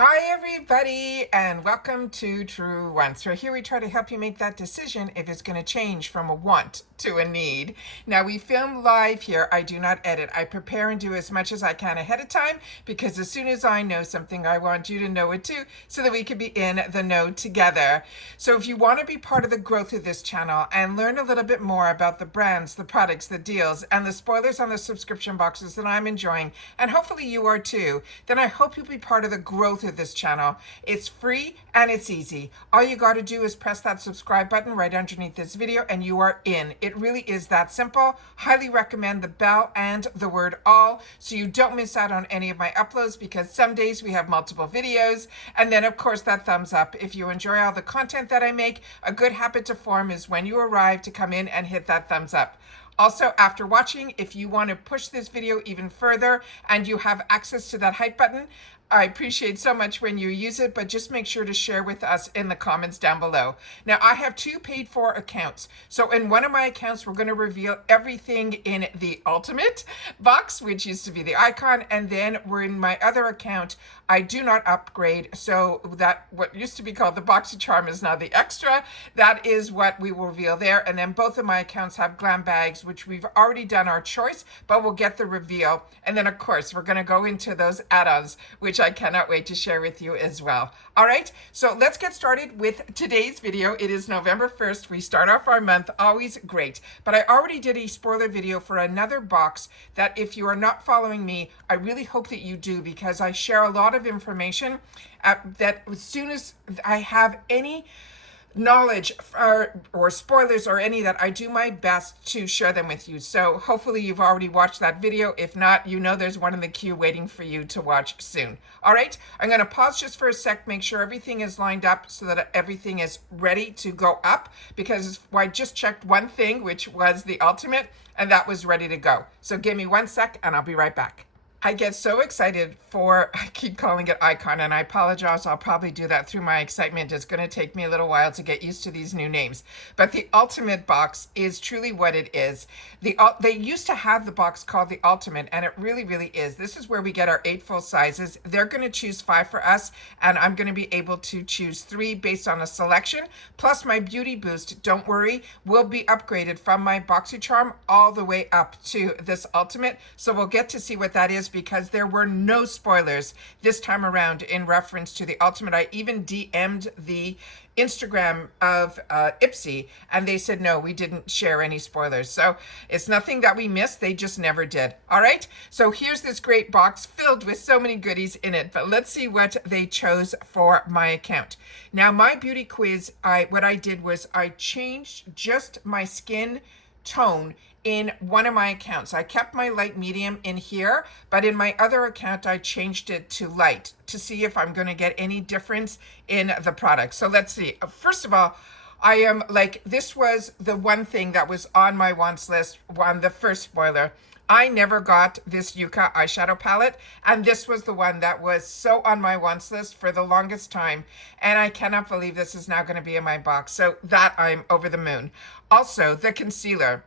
Hi everybody and welcome to Truewants. So here we try to help you make that decision if it's going to change from a want to a need. Now we film live here. I do not edit. I prepare and do as much as I can ahead of time because as soon as I know something, I want you to know it too so that we can be in the know together. So if you want to be part of the growth of this channel and learn a little bit more about the brands, the products, the deals, and the spoilers on the subscription boxes that I'm enjoying, and hopefully you are too, then I hope you'll be part of the growth of this channel. It's free and it's easy. All you got to do is press that subscribe button right underneath this video and you are in. It really is that simple. Highly recommend the bell and the word all so you don't miss out on any of my uploads, because some days we have multiple videos. And then of course that thumbs up if you enjoy all the content that I make. A good habit to form is when you arrive to come in and hit that thumbs up. Also, after watching, if you want to push this video even further and you have access to that hype button, I appreciate so much when you use it, but just make sure to share with us in the comments down below. Now, I have two paid for accounts. So in one of my accounts, we're going to reveal everything in the ultimate box, which used to be the icon. And then we're in my other account. I do not upgrade. So that what used to be called the BoxyCharm is now the extra. That is what we will reveal there. And then both of my accounts have Glam Bags, which we've already done our choice, but we'll get the reveal. And then of course, we're going to go into those add-ons, which I cannot wait to share with you as well. All right, so let's get started with today's video. It is November 1st. We start off our month, always great. But I already did a spoiler video for another box that if you are not following me, I really hope that you do, because I share a lot of information that as soon as I have any knowledge or spoilers or any, that I do my best to share them with you. So hopefully you've already watched that video. If not, you know there's one in the queue waiting for you to watch soon. All right, I'm going to pause just for a sec, make sure everything is lined up so that everything is ready to go up, because I just checked one thing, which was the ultimate, and that was ready to go. So give me 1 sec and I'll be right back. I get so excited for, I keep calling it icon, and I apologize. I'll probably do that through my excitement. It's going to take me a little while to get used to these new names. But the ultimate box is truly what it is. They used to have the box called the ultimate, and it really, really is. This is where we get our 8 full sizes. They're going to choose 5 for us, and I'm going to be able to choose 3 based on a selection. Plus my beauty boost, don't worry, will be upgraded from my BoxyCharm all the way up to this ultimate. So we'll get to see what that is, because there were no spoilers this time around in reference to the ultimate. I even DM'd the Instagram of Ipsy, and they said, no, we didn't share any spoilers. So it's nothing that we missed. They just never did. All right. So here's this great box filled with so many goodies in it, but let's see what they chose for my account. Now, my beauty quiz, what I did was I changed just my skin tone in one of my accounts. I kept my light medium in here, but in my other account, I changed it to light to see if I'm going to get any difference in the product. So let's see. First of all, I am like, this was the one thing that was on my wants list on the first spoiler. I never got this Yucca eyeshadow palette, and this was the one that was so on my wants list for the longest time, and I cannot believe this is now going to be in my box. So that I'm over the moon. Also, the concealer.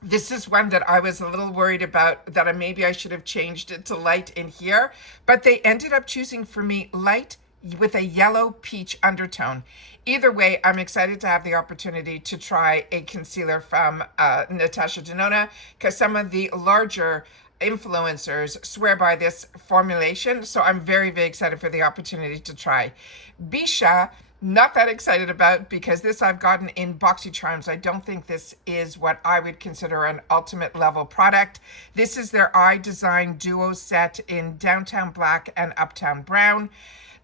This is one that I was a little worried about, that maybe I should have changed it to light in here, but they ended up choosing for me light with a yellow peach undertone. Either way, I'm excited to have the opportunity to try a concealer from Natasha Denona, because some of the larger influencers swear by this formulation. So I'm very, very excited for the opportunity to try. Bisha, not that excited about, because this I've gotten in BoxyCharms. I don't think this is what I would consider an ultimate level product. This is their Eye Design Duo set in Downtown Black and Uptown Brown.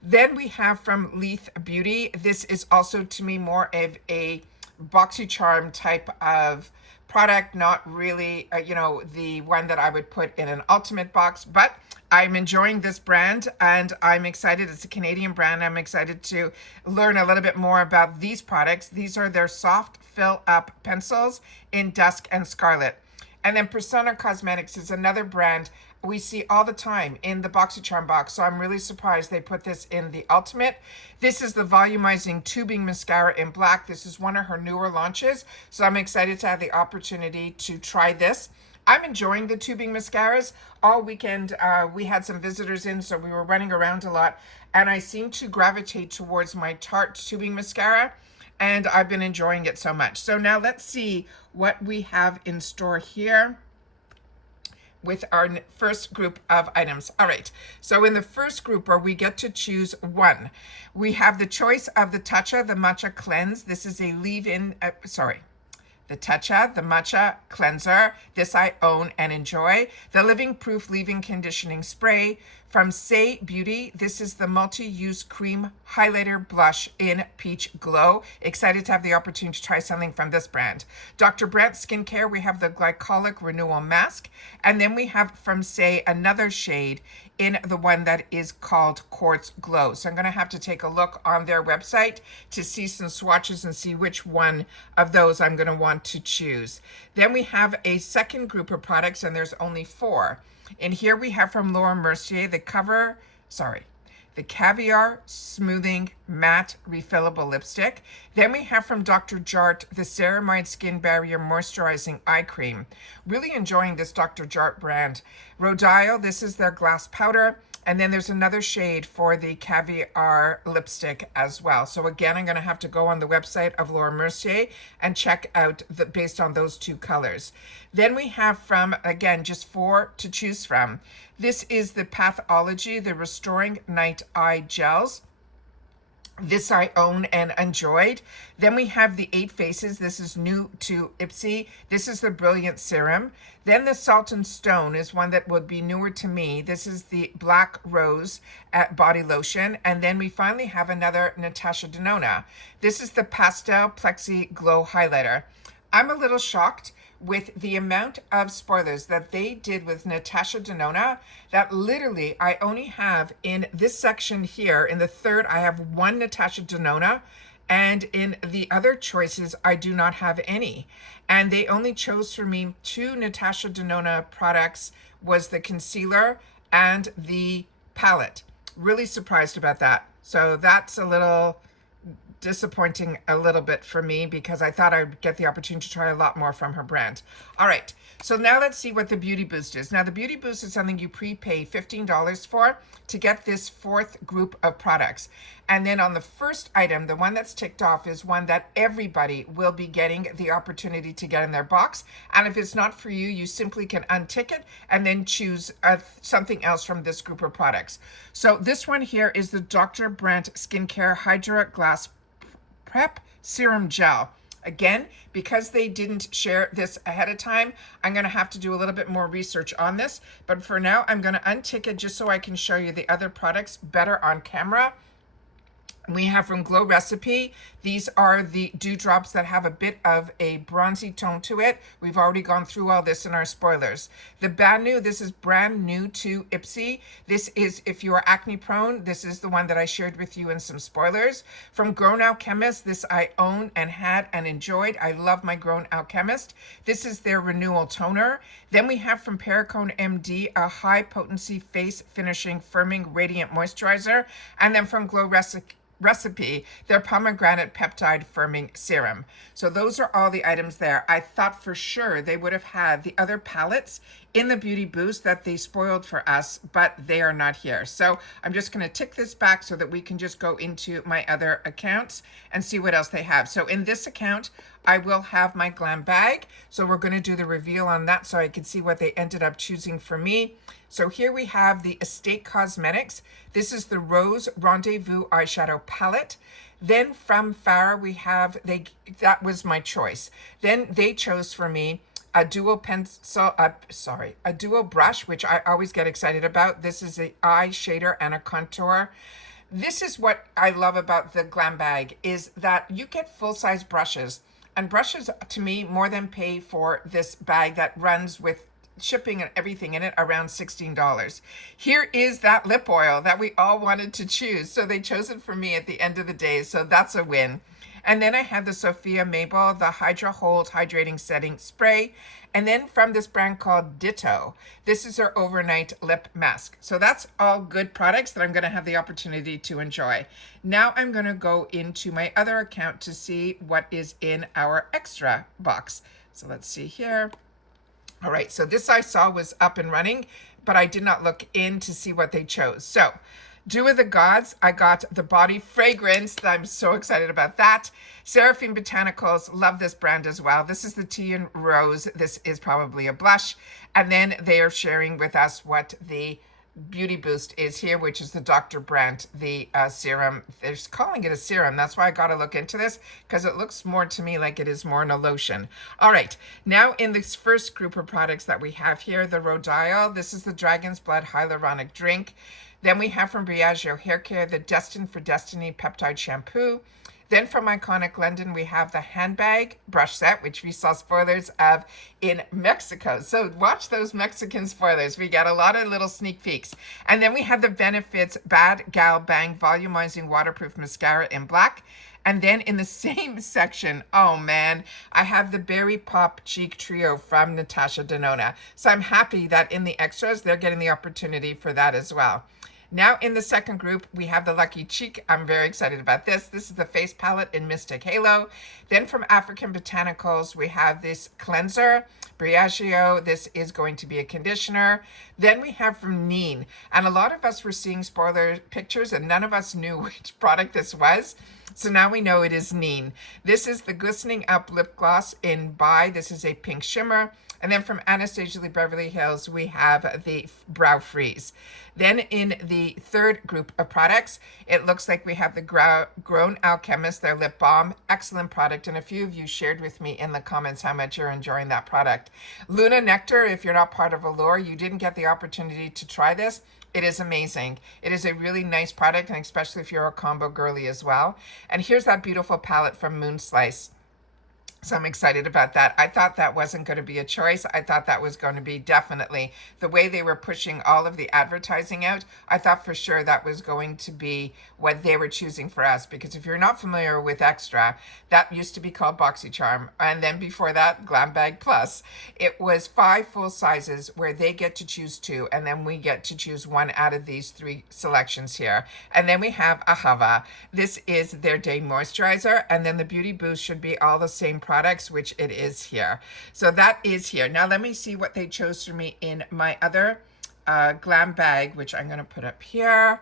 Then we have from Leith Beauty. This is also to me more of a BoxyCharm type of product, not really, the one that I would put in an ultimate box, but I'm enjoying this brand and I'm excited. It's a Canadian brand. I'm excited to learn a little bit more about these products. These are their soft fill up pencils in Dusk and Scarlet. And then Persona Cosmetics is another brand we see all the time in the BoxyCharm box. So I'm really surprised they put this in the ultimate. This is the volumizing tubing mascara in black. This is one of her newer launches. So I'm excited to have the opportunity to try this. I'm enjoying the tubing mascaras. All weekend, we had some visitors in, so we were running around a lot, and I seem to gravitate towards my Tarte tubing mascara, and I've been enjoying it so much. So now let's see what we have in store here with our first group of items. All right, so in the first group where we get to choose one, we have the choice of the Tatcha, the Matcha Cleanse. This is a leave-in, the Tatcha, the Matcha Cleanser. This I own and enjoy. The Living Proof Leave-In Conditioning Spray from Say Beauty. This is the multi-use cream highlighter blush in Peach Glow. Excited to have the opportunity to try something from this brand. Dr. Brandt Skincare, we have the Glycolic Renewal Mask. And then we have from Say another shade in the one that is called Quartz Glow. So I'm going to have to take a look on their website to see some swatches and see which one of those I'm going to want to choose. Then we have a second group of products, and there's only 4. And here we have from Laura Mercier the Caviar Smoothing Matte Refillable Lipstick. Then we have from Dr. Jart the Ceramide Skin Barrier Moisturizing Eye Cream. Really enjoying this Dr. Jart brand. Rodial, this is their glass powder. And then there's another shade for the Caviar lipstick as well. So again, I'm going to have to go on the website of Laura Mercier and check out based on those 2 colors. Then we have from, again, just 4 to choose from. This is the Pathology, the Restoring Night Eye Gels. This I own and enjoyed. Then we have the 8 Faces. This is new to Ipsy. This is the Brilliant Serum. Then the Salt and Stone is one that would be newer to me. This is the Black Rose Body Lotion. And then we finally have another Natasha Denona. This is the Pastel Plexi Glow Highlighter. I'm a little shocked with the amount of spoilers that they did with Natasha Denona, that literally I only have in this section here, in the third, I have 1 Natasha Denona, and in the other choices, I do not have any. And they only chose for me 2 Natasha Denona products, was the concealer and the palette. Really surprised about that. So that's a little disappointing a little bit for me, because I thought I'd get the opportunity to try a lot more from her brand. All right, so now let's see what the Beauty Boost is. Now the Beauty Boost is something you prepay $15 for to get this 4th group of products. And then on the first item, the one that's ticked off is one that everybody will be getting the opportunity to get in their box. And if it's not for you, you simply can untick it and then choose something else from this group of products. So this one here is the Dr. Brandt Skincare Hydra Glass Prep Serum Gel. Again, because they didn't share this ahead of time, I'm going to have to do a little bit more research on this. But for now, I'm going to untick it just so I can show you the other products better on camera. We have from Glow Recipe, these are the dewdrops that have a bit of a bronzy tone to it. We've already gone through all this in our spoilers. The Banu, this is brand new to Ipsy. This is, if you are acne prone, this is the one that I shared with you in some spoilers. From Grown Alchemist, this I own and had and enjoyed. I love my Grown Alchemist. This is their Renewal Toner. Then we have from Perricone MD, a high potency face finishing firming radiant moisturizer. And then from Glow Recipe, their pomegranate peptide firming serum. So those are all the items there. I thought for sure they would have had the other palettes in the Beauty Boost that they spoiled for us, but they are not here. So I'm just going to tick this back so that we can just go into my other accounts and see what else they have. So in this account, I will have my Glam Bag. So we're going to do the reveal on that so I can see what they ended up choosing for me. So here we have the Estate Cosmetics. This is the Rose Rendezvous Eyeshadow Palette. Then from Farah, we have, that was my choice. Then they chose for me a dual pencil, a dual brush, which I always get excited about. This is an eye shader and a contour. This is what I love about the Glam Bag, is that you get full-size brushes. And brushes, to me, more than pay for this bag that runs with shipping and everything in it around $16. Here is that lip oil that we all wanted to choose. So they chose it for me at the end of the day. So that's a win. And then I have the Sophia Mabel, the Hydra Hold Hydrating Setting Spray. And then from this brand called Ditto, this is their Overnight Lip Mask. So that's all good products that I'm going to have the opportunity to enjoy. Now I'm going to go into my other account to see what is in our extra box. So let's see here. All right, so this I saw was up and running, but I did not look in to see what they chose. So, Dew of the Gods, I got the body fragrance. I'm so excited about that. Seraphine Botanicals, love this brand as well. This is the Tea and Rose. This is probably a blush. And then they are sharing with us what the Beauty Boost is here, which is the Dr. Brandt, the serum. They're calling it a serum. That's why I got to look into this, because it looks more to me like it is more in a lotion. All right, now in this first group of products that we have here, the Rhodial. This is the Dragon's Blood Hyaluronic Drink. Then we have from Briogeo Hair Care, the Destined for Destiny Peptide Shampoo. Then from Iconic London, we have the handbag brush set, which we saw spoilers of in Mexico. So watch those Mexican spoilers. We got a lot of little sneak peeks. And then we have the Benefits Bad Gal Bang Volumizing Waterproof Mascara in black. And then in the same section, oh man, I have the Berry Pop Cheek Trio from Natasha Denona. So I'm happy that in the extras, they're getting the opportunity for that as well. Now in the second group, we have the Lucky Cheek. I'm very excited about this. This is the face palette in Mystic Halo. Then from African Botanicals, we have this cleanser, Briogeo. This is going to be a conditioner. Then we have from Neen. And a lot of us were seeing spoiler pictures and none of us knew which product this was. So now we know it is Neen. This is the Glistening Up Lip Gloss in By. This is a pink shimmer. And then from Anastasia Lee Beverly Hills, we have the Brow Freeze. Then in the third group of products, it looks like we have the Grown Alchemist, their lip balm. Excellent product. And a few of you shared with me in the comments how much you're enjoying that product. Luna Nectar, if you're not part of Allure, you didn't get the opportunity to try this. It is amazing. It is a really nice product, and especially if you're a combo girly as well. And here's that beautiful palette from Moon Slice. So I'm excited about that. I thought that wasn't going to be a choice. I thought that was going to be definitely the way they were pushing all of the advertising out. I thought for sure that was going to be what they were choosing for us. Because if you're not familiar with Extra, that used to be called BoxyCharm. And then before that, Glam Bag Plus. It was 5 full sizes where they get to choose 2. And then we get to choose 1 out of these 3 selections here. And then we have Ahava. This is their day moisturizer. And then the Beauty Boost should be all the same products, which it is here. So that is here. Now let me see what they chose for me in my other Glam Bag, which I'm going to put up here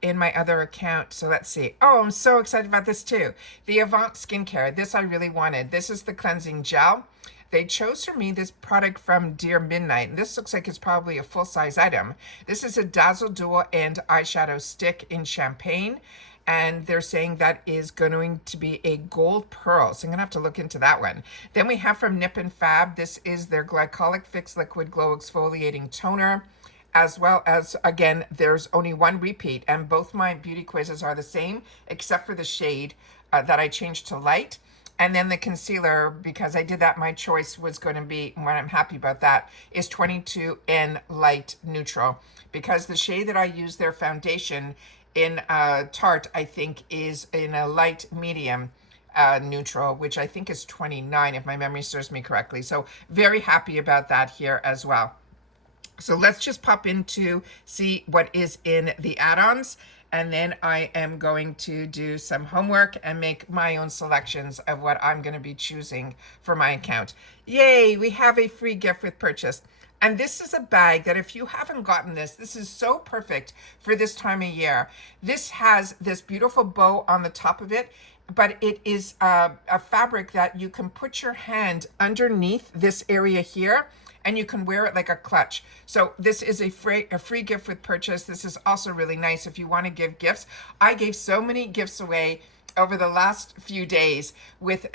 in my other account. So let's see. Oh, I'm so excited about this too. The Avant Skincare. This I really wanted. This is the cleansing gel. They chose for me this product from Dear Midnight. And this looks like it's probably a full-size item. This is a Dazzle Dual End Eyeshadow Stick in Champagne. And they're saying that is going to be a gold pearl. So I'm going to have to look into that one. Then we have from Nip and Fab. This is their Glycolic Fix Liquid Glow Exfoliating Toner. As well as, again, there's only 1 repeat. And both my beauty quizzes are the same, except for the shade that I changed to light. And then the concealer, because I did that, my choice was going to be, when I'm happy about that, is 22N Light Neutral. Because the shade that I use, their foundation in Tarte, I think is in a light medium neutral, which I think is 29 if my memory serves me correctly. So very happy about that here as well. So let's just pop into see what is in the add-ons, and then I am going to do some homework and make my own selections of what I'm going to be choosing for my account. Yay, we have a free gift with purchase. And this is a bag that if you haven't gotten this, this is so perfect for this time of year. This has this beautiful bow on the top of it, but it is a fabric that you can put your hand underneath this area here, and you can wear it like a clutch. So this is a free gift with purchase. This is also really nice if you want to give gifts. I gave so many gifts away over the last few days with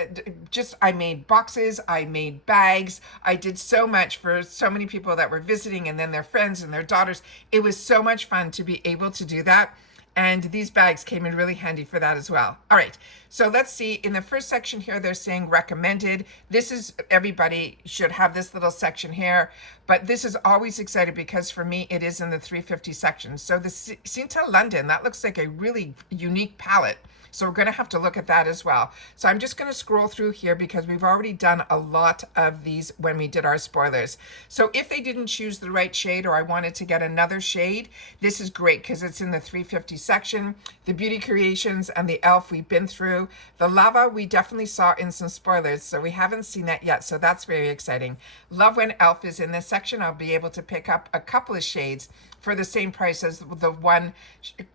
I made boxes, I made bags, I did so much for so many people that were visiting and then their friends and their daughters. It was so much fun to be able to do that. And these bags came in really handy for that as well. All right, so let's see. In the first section here, they're saying recommended. This is, everybody should have this little section here, but this is always excited because for me, it is in the 350 section. So the Cinta London, that looks like a really unique palette. So we're going to have to look at that as well. So I'm just going to scroll through here because we've already done a lot of these when we did our spoilers. So if they didn't choose the right shade, or I wanted to get another shade, this is great because it's in the 350 section. The Beauty Creations and the e.l.f. we've been through. The Lava we definitely saw in some spoilers, so we haven't seen that yet, so that's very exciting. Love when e.l.f. is in this section. I'll be able to pick up a couple of shades for the same price as the one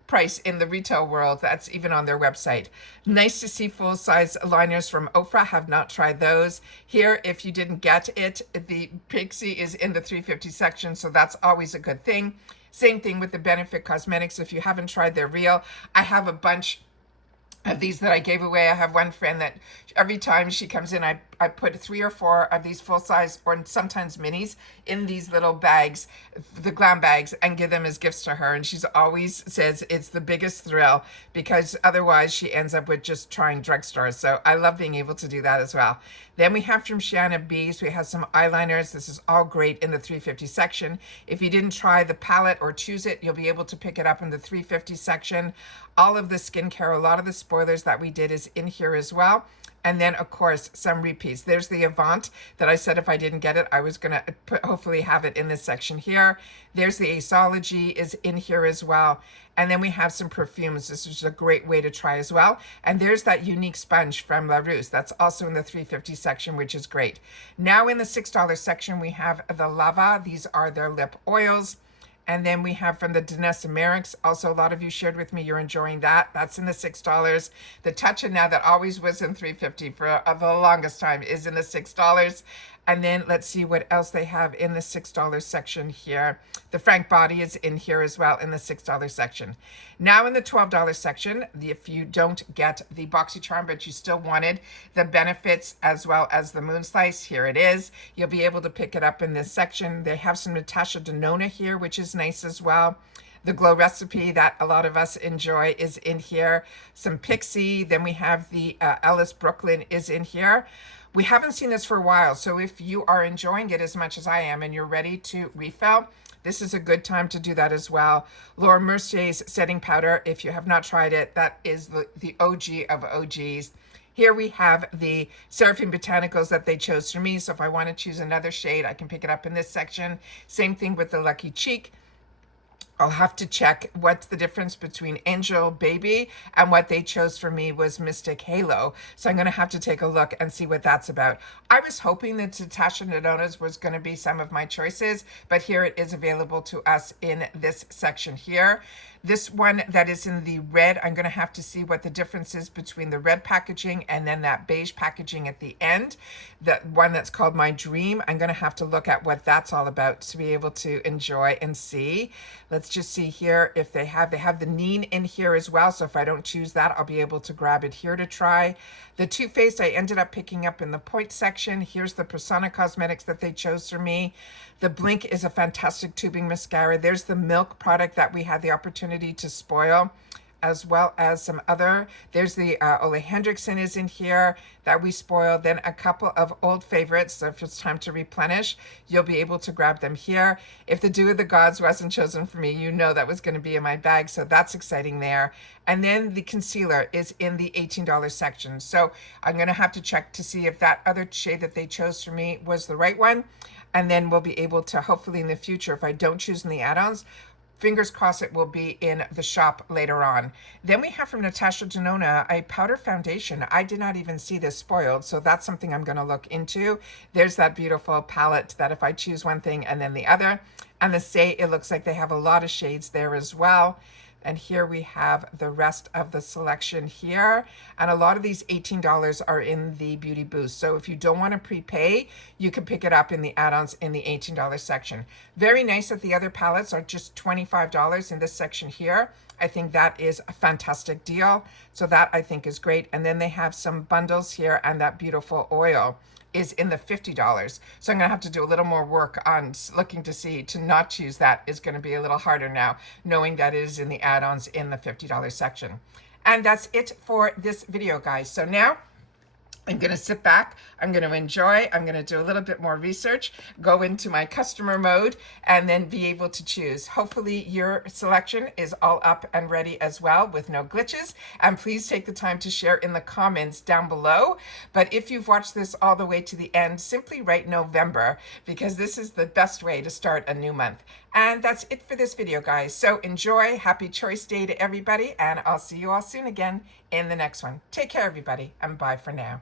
price in the retail world that's even on their website. Nice to see full-size liners from Ofra. Have not tried those. Here, if you didn't get it, the Pixie is in the 350 section, so that's always a good thing. Same thing with the Benefit Cosmetics. If you haven't tried their Real, I have a bunch of these that I gave away. I have one friend that every time she comes in, I put 3 or 4 of these full-size or sometimes minis in these little bags, the Glam bags, and give them as gifts to her. And she's always says it's the biggest thrill because otherwise she ends up with just trying drugstores. So I love being able to do that as well. Then we have from Shanna Bees, we have some eyeliners. This is all great in the 350 section. If you didn't try the palette or choose it, you'll be able to pick it up in the 350 section. All of the skincare, a lot of the spoilers that we did is in here as well. And then, of course, some repeats. There's the Avant that I said if I didn't get it, I was going to hopefully have it in this section here. There's the Aceology is in here as well. And then we have some perfumes. This is a great way to try as well. And there's that unique sponge from La Rousse. That's also in the 350 section, which is great. Now in the $6 section, we have the Lava. These are their lip oils. And then we have from the Danessa Merrick's. Also, a lot of you shared with me you're enjoying that. That's in the $6. The Touch and Now that always was in $3.50 for the longest time is in the $6. And then let's see what else they have in the $6 section here. The Frank Body is in here as well in the $6 section. Now in the $12 section, if you don't get the BoxyCharm, but you still wanted the Benefits as well as the Moon Slice, here it is. You'll be able to pick it up in this section. They have some Natasha Denona here, which is nice as well. The Glow Recipe that a lot of us enjoy is in here. Some Pixie. Then we have the Ellis Brooklyn is in here. We haven't seen this for a while, so if you are enjoying it as much as I am and you're ready to refill, this is a good time to do that as well. Laura Mercier's setting powder, if you have not tried it, that is the OG of OGs. Here we have the Seraphine Botanicals that they chose for me, so if I want to choose another shade, I can pick it up in this section. Same thing with the Lucky Cheek. I'll have to check what's the difference between Angel Baby and what they chose for me was Mystic Halo. So I'm going to have to take a look and see what that's about. I was hoping that Natasha Denona was going to be some of my choices, but here it is available to us in this section here. This one that is in the red, I'm going to have to see what the difference is between the red packaging and then that beige packaging at the end. The one that's called My Dream, I'm going to have to look at what that's all about to be able to enjoy and see. Let's just see here if they have the Neen in here as well. So if I don't choose that, I'll be able to grab it here to try. The Too Faced I ended up picking up in the point section. Here's the Persona Cosmetics that they chose for me. The Blink is a fantastic tubing mascara. There's the Milk product that we had the opportunity to spoil, as well as some other. There's the Ole Hendrickson is in here that we spoiled. Then a couple of old favorites. So if it's time to replenish, you'll be able to grab them here. If the Dew of the Gods wasn't chosen for me, you know that was going to be in my bag. So that's exciting there. And then the concealer is in the $18 section. So I'm going to have to check to see if that other shade that they chose for me was the right one. And then we'll be able to hopefully in the future, if I don't choose in the add-ons, fingers crossed it will be in the shop later on. Then we have from Natasha Denona a powder foundation. I did not even see this spoiled, so that's something I'm going to look into. There's that beautiful palette that if I choose one thing and then the other. And the Say, it looks like they have a lot of shades there as well. And here we have the rest of the selection here. And a lot of these $18 are in the Beauty Boost. So if you don't want to prepay, you can pick it up in the add-ons in the $18 section. Very nice that the other palettes are just $25 in this section here. I think that is a fantastic deal. So that I think is great. And then they have some bundles here and that beautiful oil is in the $50. So I'm gonna have to do a little more work on looking to see to not choose that is gonna be a little harder now, knowing that it is in the add-ons in the $50 section. And that's it for this video, guys. So now I'm going to sit back, I'm going to enjoy, I'm going to do a little bit more research, go into my customer mode, and then be able to choose. Hopefully your selection is all up and ready as well with no glitches. And please take the time to share in the comments down below. But if you've watched this all the way to the end, simply write November, because this is the best way to start a new month. And that's it for this video, guys. So enjoy. Happy Choice Day to everybody, and I'll see you all soon again in the next one. Take care, everybody, and bye for now.